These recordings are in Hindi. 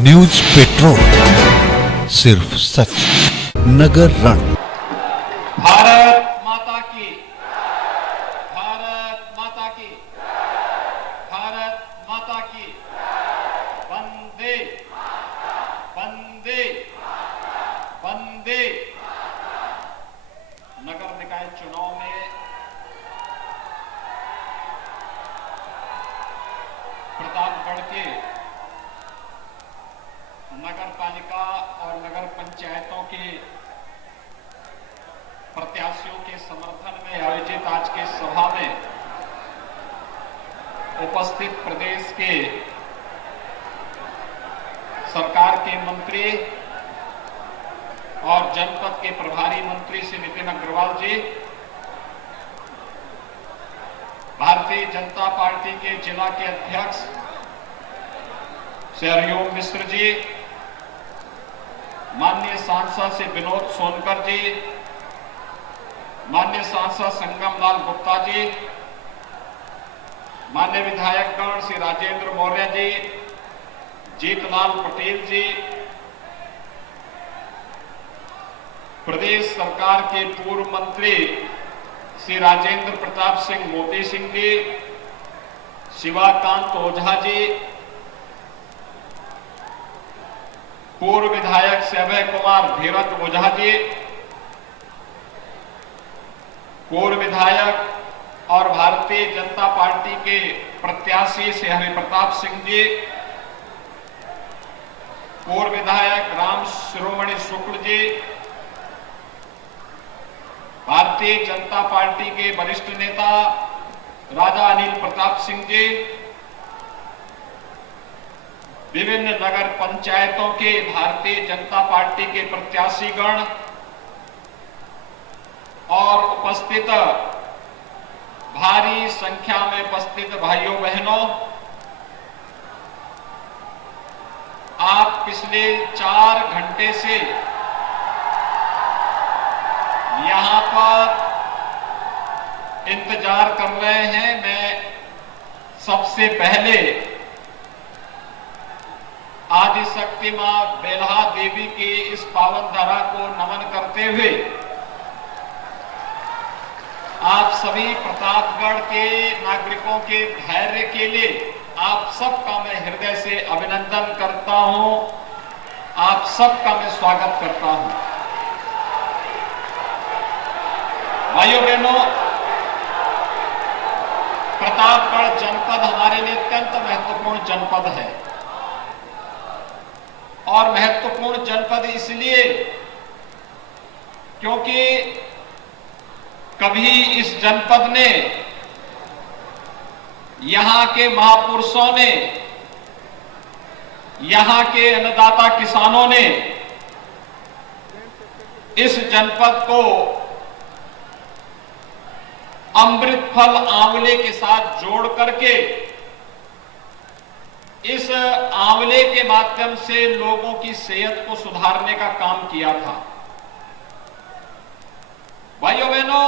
न्यूज पेट्रोल, सिर्फ सच। नगर रण। भारत माता की, भारत माता की, भारत माता की। वंदे वंदे वंदे। नगर निकाय चुनाव में प्रतापगढ़ के नगर पालिका और नगर पंचायतों के प्रत्याशियों के समर्थन में आयोजित आज के सभा में उपस्थित प्रदेश के सरकार के मंत्री और जनपद के प्रभारी मंत्री श्री नितिन अग्रवाल जी, भारतीय जनता पार्टी के जिला के अध्यक्ष श्री हरिओम मिश्र जी, माननीय सांसद श्री विनोद सोनकर जी, माननीय सांसद संगम लाल गुप्ता जी, माननीय विधायकगण श्री राजेंद्र मौर्य जी, जीतलाल पटेल जी, प्रदेश सरकार के पूर्व मंत्री श्री राजेंद्र प्रताप सिंह मोती सिंह जी, शिवाकांत ओझा जी, पूर्व विधायक श्री अभय कुमार धीरज ओझा जी, पूर्व विधायक और भारतीय जनता पार्टी के प्रत्याशी श्री हरिप्रताप सिंह जी, पूर्व विधायक राम शिरोमणि शुक्ल जी, भारतीय जनता पार्टी के वरिष्ठ नेता राजा अनिल प्रताप सिंह जी, विभिन्न नगर पंचायतों के भारतीय जनता पार्टी के प्रत्याशीगण और उपस्थित भारी संख्या में उपस्थित भाइयों बहनों, आप पिछले 4 घंटे से यहां पर इंतजार कर रहे हैं। मैं सबसे पहले आदि शक्ति मां बेल्हा देवी की इस पावन धरा को नमन करते हुए आप सभी प्रतापगढ़ के नागरिकों के धैर्य के लिए आप सबका मैं हृदय से अभिनंदन करता हूं, आप सबका मैं स्वागत करता हूं। भाइयों बहनों, प्रतापगढ़ जनपद हमारे लिए अत्यंत महत्वपूर्ण जनपद है और महत्वपूर्ण जनपद इसलिए क्योंकि कभी इस जनपद ने, यहां के महापुरुषों ने, यहां के अन्नदाता किसानों ने इस जनपद को अमृत फल आंवले के साथ जोड़ करके इस आंवले के माध्यम से लोगों की सेहत को सुधारने का काम किया था। भाइयों बहनों,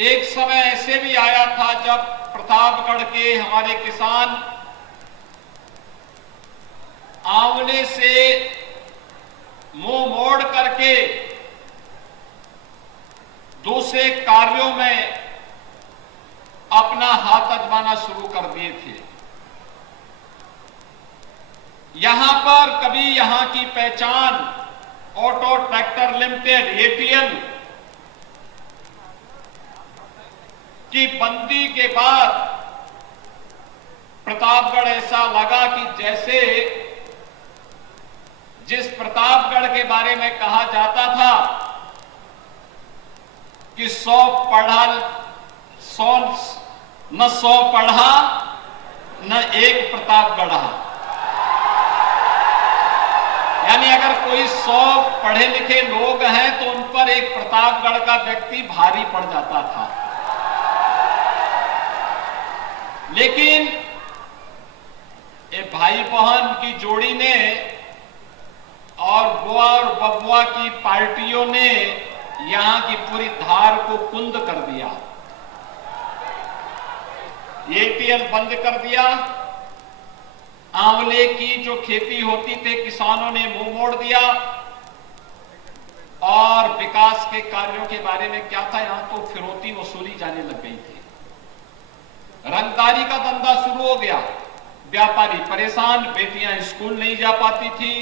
एक समय ऐसे भी आया था जब प्रतापगढ़ के हमारे किसान आंवले से मुंह मोड़ करके दूसरे कार्यों में अपना हाथ आजमाना शुरू कर दिए थे। यहां पर कभी यहां की पहचान ऑटो ट्रैक्टर लिमिटेड एटीएल की बंदी के बाद प्रतापगढ़ ऐसा लगा कि जैसे जिस प्रतापगढ़ के बारे में कहा जाता था कि 100 पढ़ा न एक प्रतापगढ़, यानी अगर कोई 100 पढ़े लिखे लोग हैं तो उन पर एक प्रतापगढ़ का व्यक्ति भारी पड़ जाता था। लेकिन ये भाई बहन की जोड़ी ने और बुआ और बबुआ की पार्टियों ने यहां की पूरी धार को कुंद कर दिया। एटीएल बंद कर दिया, आंवले की जो खेती होती थी किसानों ने मुंह मोड़ दिया और विकास के कार्यों के बारे में क्या था, यहां तो फिरौती वसूली जाने लग गई थी। रंगदारी का धंधा शुरू हो गया, व्यापारी परेशान, बेटियां स्कूल नहीं जा पाती थी,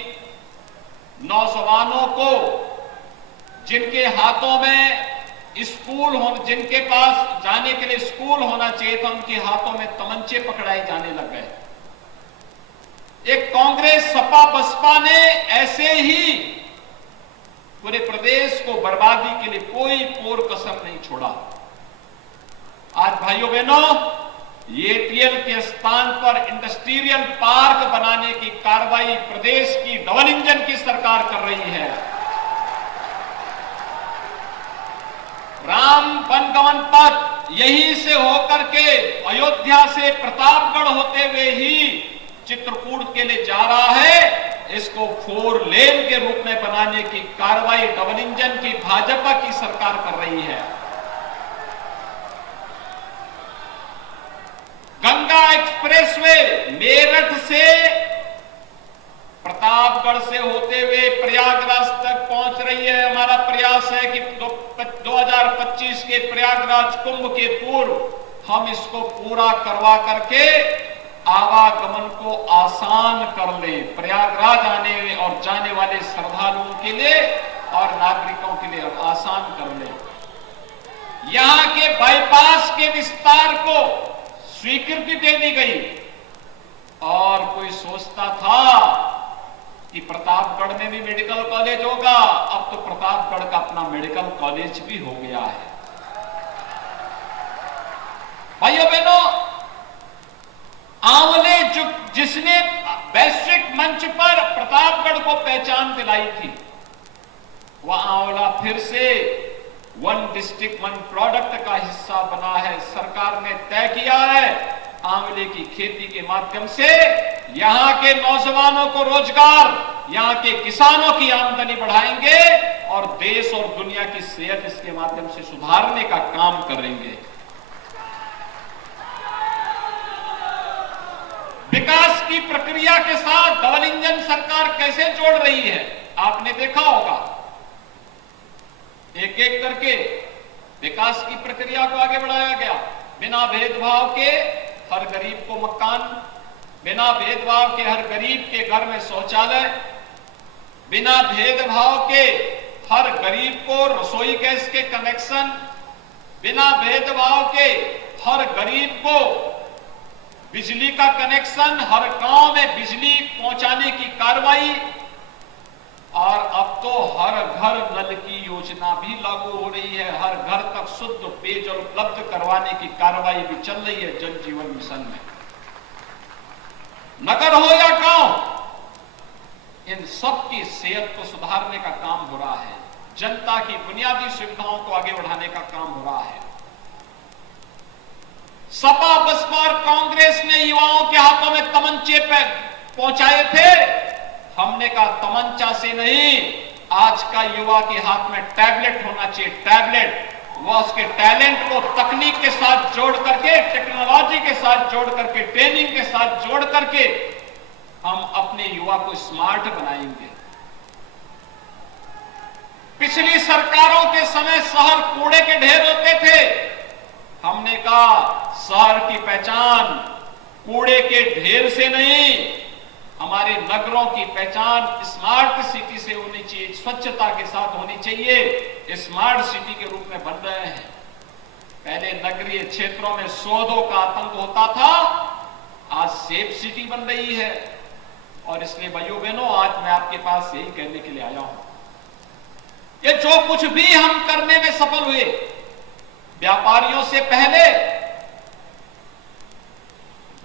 नौजवानों को जिनके हाथों में स्कूल हो, जिनके पास जाने के लिए स्कूल होना चाहिए था, उनके हाथों में तमंचे पकड़ाए जाने लग गए। एक कांग्रेस सपा बसपा ने ऐसे ही पूरे प्रदेश को बर्बादी के लिए कोई कोर कसर नहीं छोड़ा। आज भाइयों बहनों, एटीएल के स्थान पर इंडस्ट्रियल पार्क बनाने की कार्रवाई प्रदेश की डबल इंजन की सरकार कर रही है। राम वनगमन पथ यहीं से होकर के अयोध्या से प्रतापगढ़ होते हुए ही चित्रकूट के लिए जा रहा है। इसको 4 लेन के रूप में बनाने की कार्रवाई डबल इंजन की भाजपा की सरकार कर रही है। गंगा एक्सप्रेसवे मेरठ से प्रतापगढ़ से होते हुए प्रयागराज तक पहुंच रही है। हमारा प्रयास है कि 2025 के प्रयागराज कुंभ के पूर्व हम इसको पूरा करवा करके आवागमन को आसान कर ले, प्रयागराज आने और जाने वाले श्रद्धालुओं के लिए और नागरिकों के लिए आसान कर ले। यहां के बाईपास के विस्तार को स्वीकृति दे दी गई और कोई सोचता था कि प्रतापगढ़ में भी मेडिकल कॉलेज होगा, अब तो प्रतापगढ़ का अपना मेडिकल कॉलेज भी हो गया है। भाइयों बहनों, आंवले जिसने वैश्विक मंच पर प्रतापगढ़ को पहचान दिलाई थी, वह आंवला फिर से 1 डिस्ट्रिक्ट 1 प्रोडक्ट का हिस्सा बना है। सरकार ने तय किया है आंवले की खेती के माध्यम से यहां के नौजवानों को रोजगार, यहां के किसानों की आमदनी बढ़ाएंगे और देश और दुनिया की सेहत इसके माध्यम से सुधारने का काम करेंगे। विकास की प्रक्रिया के साथ डबल इंजन सरकार कैसे जोड़ रही है, आपने देखा होगा। एक एक करके विकास की प्रक्रिया को आगे बढ़ाया गया। बिना भेदभाव के हर गरीब को मकान, बिना भेदभाव के हर गरीब के घर में शौचालय, बिना भेदभाव के हर गरीब को रसोई गैस के कनेक्शन, बिना भेदभाव के हर गरीब को बिजली का कनेक्शन, हर गांव में बिजली पहुंचाने की कार्रवाई, और अब तो हर घर नल की योजना भी लागू हो रही है। हर घर तक शुद्ध पेयजल उपलब्ध करवाने की कार्रवाई भी चल रही है जल जीवन मिशन में। नगर हो या गांव, इन सब की सेहत को सुधारने का काम हो रहा है। जनता की बुनियादी सुविधाओं को आगे बढ़ाने का काम हो रहा है। सपा बसपा और कांग्रेस ने युवाओं के हाथों में तमंचे पे पहुंचाए थे। हमने कहा तमंचा से नहीं, आज का युवा के हाथ में टैबलेट होना चाहिए। टैबलेट, वह उसके टैलेंट को तकनीक के साथ जोड़ करके, टेक्नोलॉजी के साथ जोड़ करके, ट्रेनिंग के साथ जोड़ करके हम अपने युवा को स्मार्ट बनाएंगे। पिछली सरकारों के समय शहर कूड़े के ढेर होते थे। हमने कहा शहर की पहचान कूड़े के ढेर से नहीं, हमारे नगरों की पहचान स्मार्ट सिटी से होनी चाहिए, स्वच्छता के साथ होनी चाहिए। स्मार्ट सिटी के रूप में बन रहे हैं। पहले नगरीय क्षेत्रों में शोधों का आतंक होता था, आज सेफ सिटी बन रही है। और इसलिए भाइयों बहनों, आज मैं आपके पास यही कहने के लिए आया हूं, ये जो कुछ भी हम करने में सफल हुए, व्यापारियों से पहले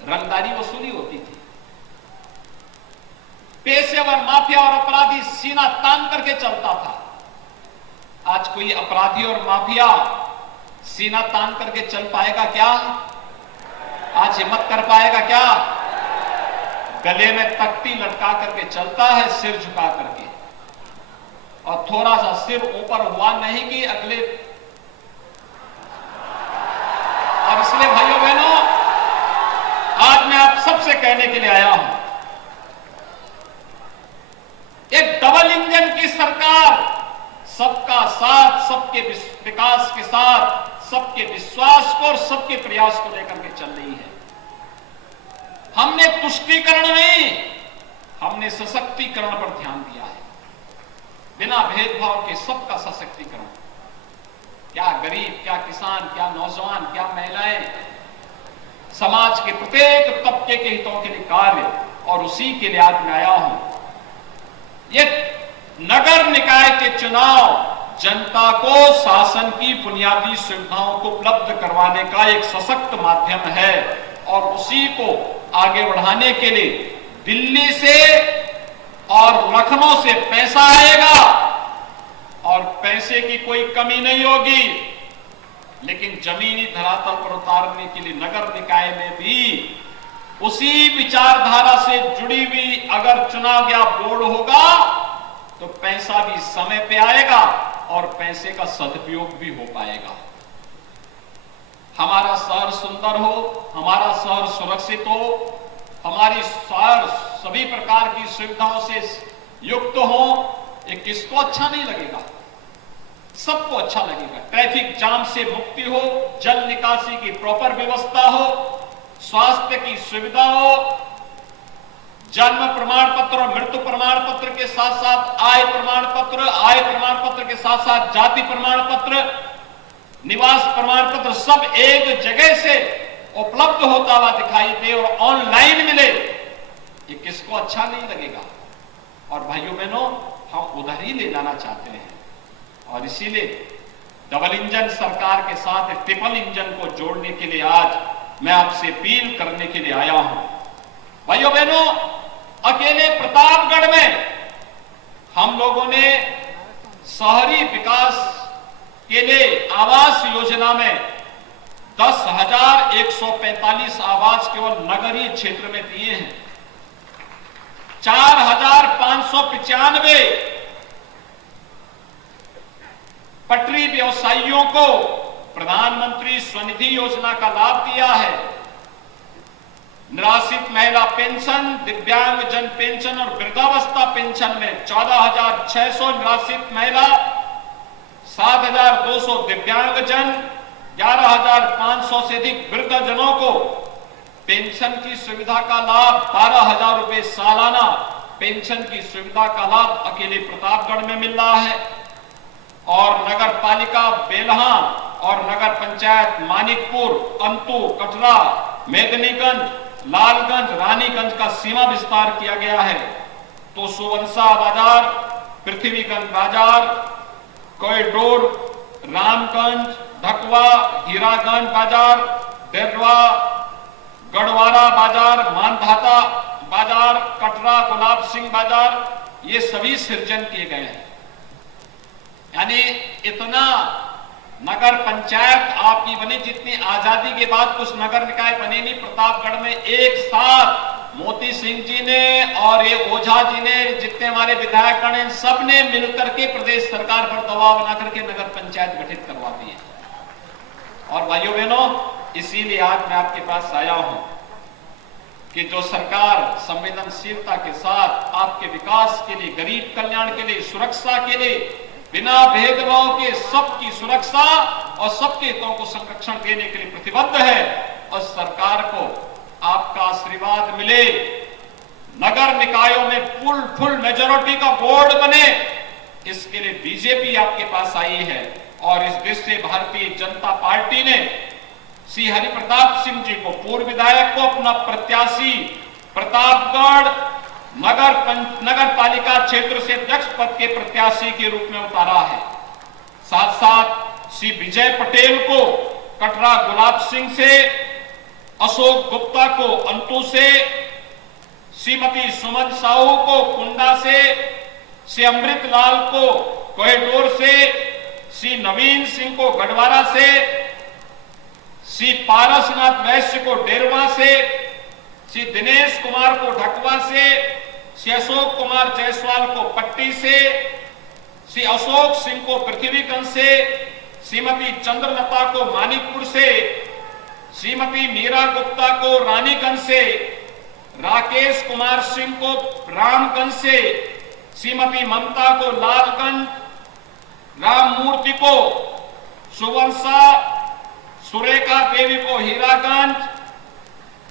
रंगदारी वसूली होती थी। पेशेवर माफिया और अपराधी सीना तान करके चलता था। आज कोई अपराधी और माफिया सीना तान करके चल पाएगा क्या? आज हिम्मत कर पाएगा क्या? गले में तख्ती लटका करके चलता है, सिर झुका करके, और थोड़ा सा सिर ऊपर हुआ नहीं कि अगले। और इसलिए भाइयों बहनों, आज मैं आप सबसे कहने के लिए आया हूं, एक डबल इंजन की सरकार सबका साथ, सबके विकास के साथ, सबके विश्वास को और सबके प्रयास को लेकर के चल रही है। हमने तुष्टीकरण नहीं, हमने सशक्तिकरण पर ध्यान दिया है। बिना भेदभाव के सबका सशक्तिकरण, क्या गरीब, क्या किसान, क्या नौजवान, क्या महिलाएं, समाज के प्रत्येक तबके के हितों के लिए कार्य, और उसी के लिए आज मैं आया हूं। ये नगर निकाय के चुनाव जनता को शासन की बुनियादी सुविधाओं को उपलब्ध करवाने का एक सशक्त माध्यम है, और उसी को आगे बढ़ाने के लिए दिल्ली से और लखनऊ से पैसा आएगा, और पैसे की कोई कमी नहीं होगी, लेकिन जमीनी धरातल पर उतारने के लिए नगर निकाय में भी उसी विचारधारा से जुड़ी हुई अगर चुना गया बोर्ड होगा तो पैसा भी समय पे आएगा और पैसे का सदुपयोग भी हो पाएगा। हमारा शहर सुंदर हो, हमारा शहर सुरक्षित हो, हमारी शहर सभी प्रकार की सुविधाओं से युक्त हो, ये किसको अच्छा नहीं लगेगा? सबको अच्छा लगेगा। ट्रैफिक जाम से मुक्ति हो, जल निकासी की प्रॉपर व्यवस्था हो, स्वास्थ्य की सुविधा हो, जन्म प्रमाण पत्र और मृत्यु प्रमाण पत्र के साथ साथ आय प्रमाण पत्र के साथ साथ जाति प्रमाण पत्र, निवास प्रमाण पत्र सब एक जगह से उपलब्ध होता हुआ दिखाई दे और ऑनलाइन मिले, ये किसको अच्छा नहीं लगेगा? और भाइयों बहनों, हम उधर ही ले जाना चाहते हैं, और इसीलिए डबल इंजन सरकार के साथ ट्रिपल इंजन को जोड़ने के लिए आज मैं आपसे अपील करने के लिए आया हूं। भाइयों बहनों, अकेले प्रतापगढ़ में हम लोगों ने शहरी विकास के लिए आवास योजना में 10,145 आवास केवल नगरीय क्षेत्र में दिए हैं। 4,595 पटरी व्यवसायियों को प्रधानमंत्री स्वनिधि योजना का लाभ दिया है। निराश्रित महिला पेंशन, दिव्यांग जन पेंशन और वृद्धावस्था पेंशन में 14,600 निराश्रित महिला, 7,200 दिव्यांग जन, 11,500 से अधिक वृद्धजनों को पेंशन की सुविधा का लाभ, 12,000 रुपए सालाना पेंशन की सुविधा का लाभ अकेले प्रतापगढ़ में मिल रहा है। और नगर पालिका बेलहां और नगर पंचायत मानिकपुर, अंतु, कटरा, मेदिनीगंज, लालगंज, रानीगंज का सीमा विस्तार किया गया है। तो सुवंसा बाजार, पृथ्वीगंज बाजार, कॉरिडोर, रामगंज, ढकवा, हीरागंज बाजार, देरवा, गढ़वारा बाजार, मानधाता बाजार, कटरा, गुलाब सिंह बाजार, ये सभी सृजन किए गए हैं। यानी इतना नगर पंचायत आपकी बनी, जितनी आजादी के बाद कुछ नगर निकाय बने नहीं। प्रतापगढ़ में एक साथ मोती सिंह जी ने और ये ओझा जी ने, जितने हमारे विधायकगण हैं, सब ने मिलकर के प्रदेश सरकार पर दबाव बना करके नगर पंचायत गठित करवा दी है। और भाइयों बहनों, इसीलिए आज मैं आपके पास आया हूं कि जो सरकार संवेदनशीलता के साथ आपके विकास के लिए, गरीब कल्याण के लिए, सुरक्षा के लिए, बिना भेदभाव के सबकी सुरक्षा और सबके हितों को संरक्षण देने के लिए प्रतिबद्ध है। और सरकार को आपका आशीर्वाद मिले, नगर निकायों में फुल मेजॉरिटी का बोर्ड बने, इसके लिए बीजेपी आपके पास आई है। और इस देश से भारतीय जनता पार्टी ने श्री हरिप्रताप सिंह जी को, पूर्व विधायक को, अपना प्रत्याशी प्रतापगढ़ नगर पालिका क्षेत्र से अध्यक्ष पद के प्रत्याशी के रूप में उतारा है। साथ साथ श्री विजय पटेल को कटरा गुलाब सिंह से, अशोक गुप्ता को अंतु से, श्रीमती सुमन साहू को कुंडा से, श्री अमृतलाल को कॉरिडोर से, श्री नवीन सिंह को गढ़वारा से, श्री पारसनाथ वैश्य को डेरवा से, श्री दिनेश कुमार को ढकवा से, श्री अशोक कुमार जायसवाल को पट्टी से, श्री अशोक सिंह को पृथ्वीगंज से, श्रीमती चंद्रलता को मानिकपुर से, श्रीमती मीरा गुप्ता को रानीगंज से, राकेश कुमार सिंह को रामगंज से, श्रीमती ममता को लालगंज, राममूर्ति को सुवर्णसा, सुरेखा देवी को हीरागंज,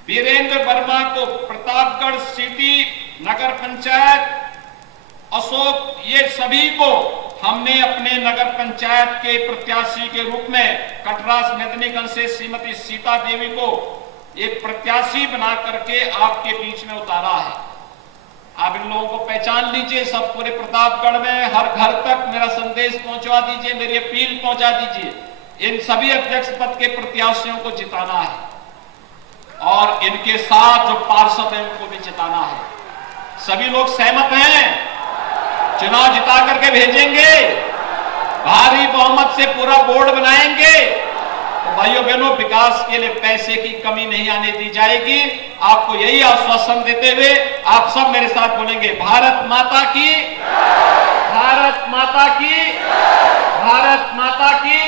वीरेंद्र वर्मा को प्रतापगढ़ सिटी नगर पंचायत, अशोक, ये सभी को हमने अपने नगर पंचायत के प्रत्याशी के रूप में कटरास मेदिनीगंज से श्रीमती सीता देवी को एक प्रत्याशी बना करके आपके बीच में उतारा है। आप इन लोगों को पहचान लीजिए, सब पूरे प्रतापगढ़ में हर घर तक मेरा संदेश पहुंचा दीजिए, मेरी अपील पहुंचा दीजिए। इन सभी अध्यक्ष पद के प्रत्याशियों को जिताना है और इनके साथ जो पार्षद हैं उनको भी जिताना है। सभी लोग सहमत हैं? चुनाव जिता करके भेजेंगे, भारी बहुमत से पूरा बोर्ड बनाएंगे। तो भाइयों बहनों, विकास के लिए पैसे की कमी नहीं आने दी जाएगी। आपको यही आश्वासन देते हुए आप सब मेरे साथ बोलेंगे, भारत माता की, भारत माता की, भारत माता की।